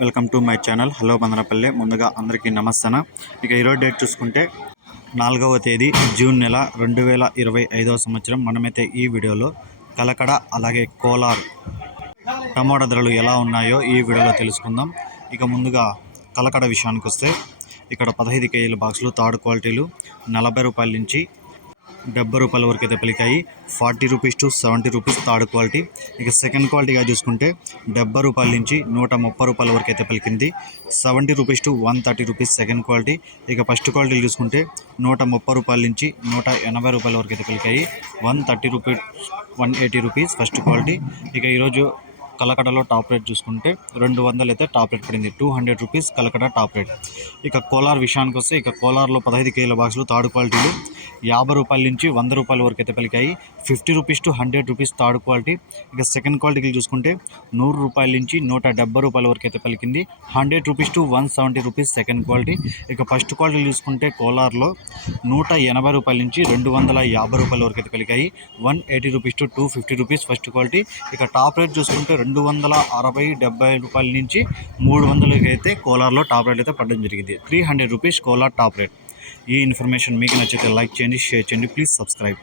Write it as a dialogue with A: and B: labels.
A: Welcome to my channel. Hello Bandanapalli. ముందుగా అందరికీ నమస్తన. ఇక ఈరోజు డేట్ చూసుకుంటే నాలుగవ తేదీ జూన్ నెల రెండు వేల ఇరవై ఐదవ సంవత్సరం. మనమైతే ఈ వీడియోలో కలకడ అలాగే కోలార్ టమోటా ధరలు ఎలా ఉన్నాయో ఈ వీడియోలో తెలుసుకుందాం. ఇక ముందుగా కలకడ విషయానికి వస్తే ఇక్కడ పదహైదు కేజీల బాక్సులు థర్డ్ క్వాలిటీలు నలభై రూపాయల నుంచి డెబ్బై రూపాయల వరకు అయితే పలికాయి. Forty rupees to seventy rupees third quality. ఇక సెకండ్ క్వాలిటీగా చూసుకుంటే డెబ్బై రూపాయల నుంచి నూట ముప్పై రూపాయల వరకు అయితే పలికింది. Seventy rupees to one thirty rupees second quality. ఇక ఫస్ట్ క్వాలిటీ చూసుకుంటే నూట ముప్పై రూపాయల నుంచి నూట ఎనభై రూపాయల వరకు అయితే పలికాయి. One thirty rupees one eighty rupees first quality. ఇక ఈరోజు కలకడలో టాప్ రేట్ చూసుకుంటే రెండు వందలు అయితే టాప్ రేట్ పడింది. Two hundred rupees Kalakada top rate. ఇక కోలార్ విషయానికి వస్తే ఇక కోలార్లో పదహైదు కేజీల బాక్సులు థర్డ్ క్వాలిటీలు యాభై రూపాయల నుంచి వంద రూపాయల వరకు అయితే పలికాయి. Fifty rupees to hundred rupees third quality. ఇక సెకండ్ క్వాలిటీకి చూసుకుంటే నూరు రూపాయల నుంచి నూట డెబ్బై రూపాయల వరకు అయితే పలికింది. Hundred rupees to one seventy rupees second quality. ఇక ఫస్ట్ క్వాలిటీ చూసుకుంటే కోలార్లో నూట ఎనభై రూపాయల నుంచి రెండు వందల యాభై రూపాయల వరకు అయితే పలికాయి. One eighty rupees to two fifty rupees first quality. ఇక టాప్ రేట్ చూసుకుంటే రెండు వందల అరవై డెబ్బై రూపాయల నుంచి మూడు వందలకి అయితే కోలార్లో టాప్ రేట్ అయితే పడడం జరిగింది. Three hundred rupees Kolar top rate. ఈ ఇన్ఫర్మేషన్ మీకు నచ్చితే లైక్ చేయండి షేర్ చేయండి ప్లీజ్ సబ్స్క్రైబ్.